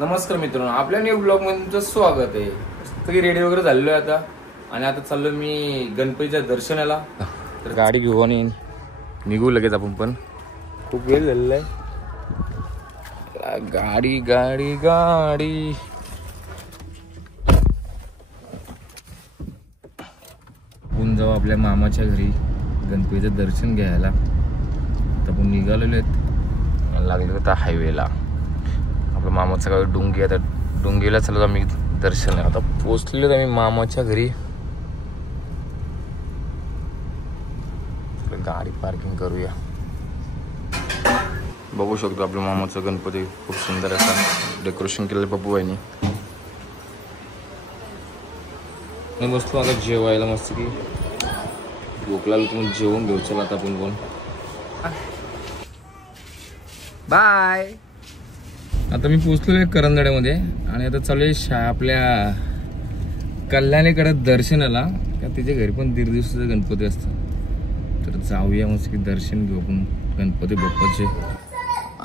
नमस्कार मित्रांनो, आपल्या न्यू ब्लॉग मध्ये तुमचं स्वागत आहे. सगळी रेडी वगैरे झालेलो आहे आता आणि आता चाललो मी गणपतीच्या दर्शनाला. तर गाडी घेऊ आणि निघू लगेच आपण. पण खूप वेळ झालेला आहे. गाडी गाडी गाडी आपण जाऊ आपल्या मामाच्या घरी गणपतीचं दर्शन घ्यायला. तर आपण निघालेलो आहेत, लागले होता हायवेला. आपलं मामाचं गाव डुंगी. आता डुंगीला चाललो आम्ही दर्शन. आता पोचलेलो आम्ही मामाच्या घरी. गाडी पार्किंग करूया. बघू शकतो आपल्या मामाचं गणपती खूप सुंदर असा डेकोरेशन केलेलं पप्पू बाईनी. मी बसतो आता जेवायला मस्त की. भूक लागली तुम्ही जेवून घेऊ. चला आता आपण कोण बाय. आता मी पोचलो आहे करंदड्यामध्ये आणि आता चालू आहे आपल्या कल्याणीकडे दर्शनाला. तिच्या घरी पण दीड दिवसाचं गणपती असतं. तर जाऊया मस्त की दर्शन घेऊ आपण गणपती बाप्पाचे.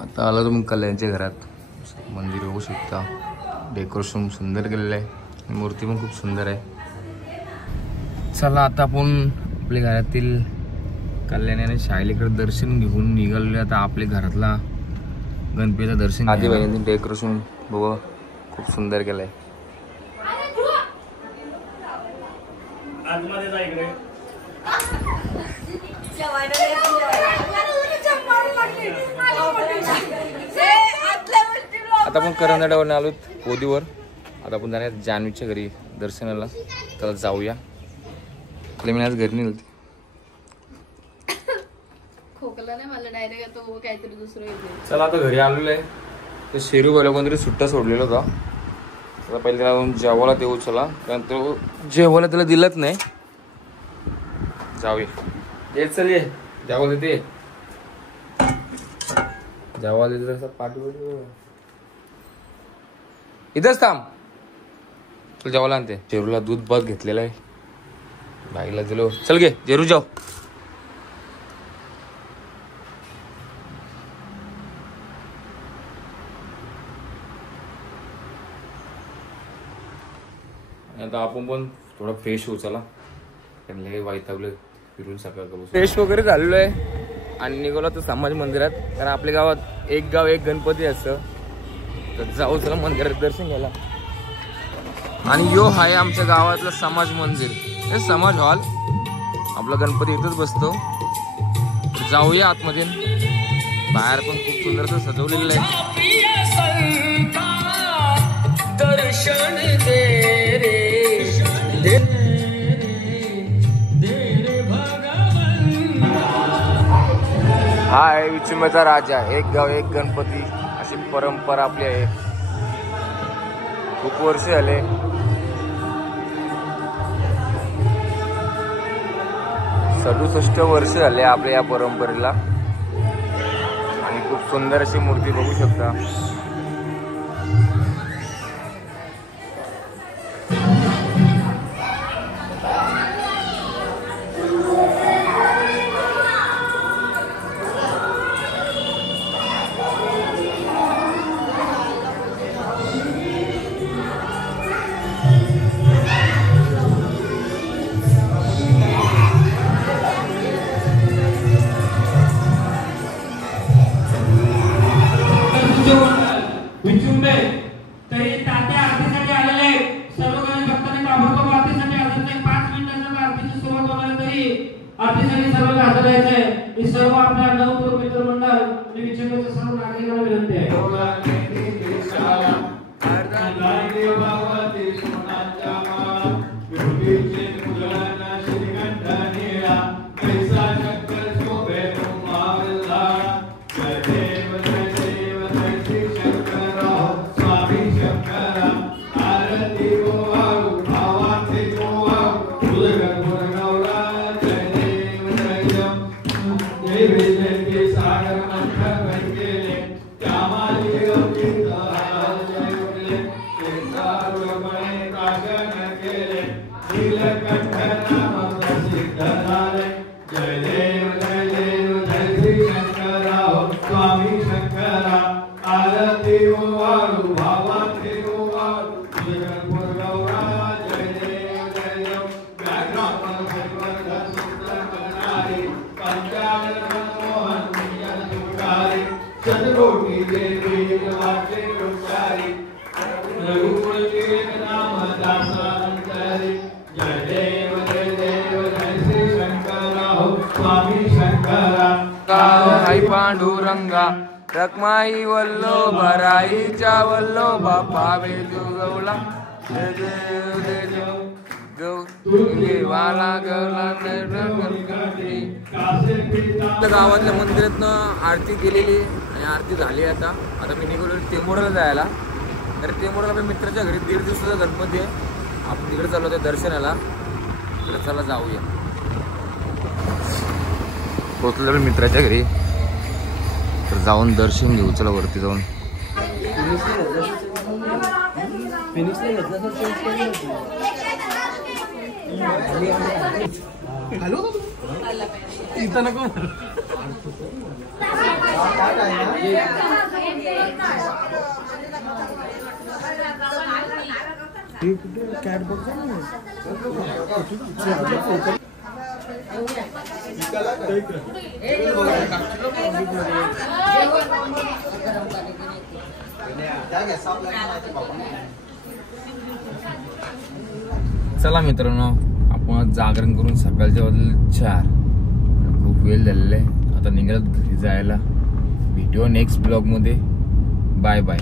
आता आलो तुम्ही कल्याणच्या घरात. मंदिर बघू शकता. डेकोरेशन सुंदर केलेलं आहे. मूर्ती पण खूप सुंदर आहे. चला आता आपण आपल्या घरातील कल्याणी आणि शाळेकडे दर्शन घेऊन निघालो. आता आपल्या घरातला गणपतीचं दर्शन. आधी बहिणी डेकोरेशन बघा खूप सुंदर केलंय. आता आपण करंदड्यावर आलो पोदीवर. आता आपण जाणार जान्हवीच्या घरी दर्शनाला. तर जाऊया. मी आज घरी नाही. चला आता घरी आलेलो आहे. तर शेरू बायला कोणतरी सुट्टा सोडलेला होता. आता पहिले त्याला जेवायला देऊ. चला, कारण तो जेवायला त्याला दिलंच नाही. जाऊया. ये चल ये जेवायला देते. जेवायला देते तसं पाठी इथंच थांब. तुला जेवायला आणते. शेरूला दूध भात घेतलेला आहे. बाईला दिलो. चल गे जेरू जाऊ. आता आपण पण थोडा फ्रेश होऊ. चला, लय वैतागलोय फिरून सकाळ. फ्रेश वगैरे झालेलो आहे आणि निघालो तर समाज मंदिरात. कारण आपल्या गावात एक गाव एक गणपती असतं. तर जाऊ चला मंदिरात दर्शन घ्यायला. आणि यो आहे आमच्या गावातलं समाज मंदिर. हे समाज हॉल. आपला गणपती इथंच बसतो. तर जाऊया आतमध्ये. बाहेर पण खूप सुंदर असं सजवलेलं आहे. दर्शन दे रे हा आहे विचुंबचा राजा. एक गाव एक गणपती अशी परंपरा आपली आहे. खूप वर्ष झाले. सदुसष्ट वर्ष झाले आपल्या या परंपरेला. आणि खूप सुंदर अशी मूर्ती बघू शकता. सर्व आपल्या नवपूर मित्र मंडळ आणि विचंबेचे सर्व नागरिकांना विनंती आहे. सागर मंथन पांडुरंगा रखमाई वल्लो भराईच्या वल्लो बापा वेजू गवला गावातल्या मंदिरातनं आरती केलेली आणि आरती झाली. आता मी निघालो टेंबोराला जायला. तर टेंबोराला आपल्या मित्राच्या घरी 1.5 दिवसाचा गणपती आहे. आपण तिकडे चाललो होतो दर्शनाला. तर चला जाऊया. पोचलो मी मित्राच्या घरी. तर जाऊन दर्शन घेऊ. चला वरती जाऊन. चला मित्रांनो, आपण जागरण करून सकाळच्या वाजले 4. खूप वेळ झालेला आहे. आता निघालात घरी जायला. भेटूया नेक्स्ट ब्लॉग मध्ये. Bye bye.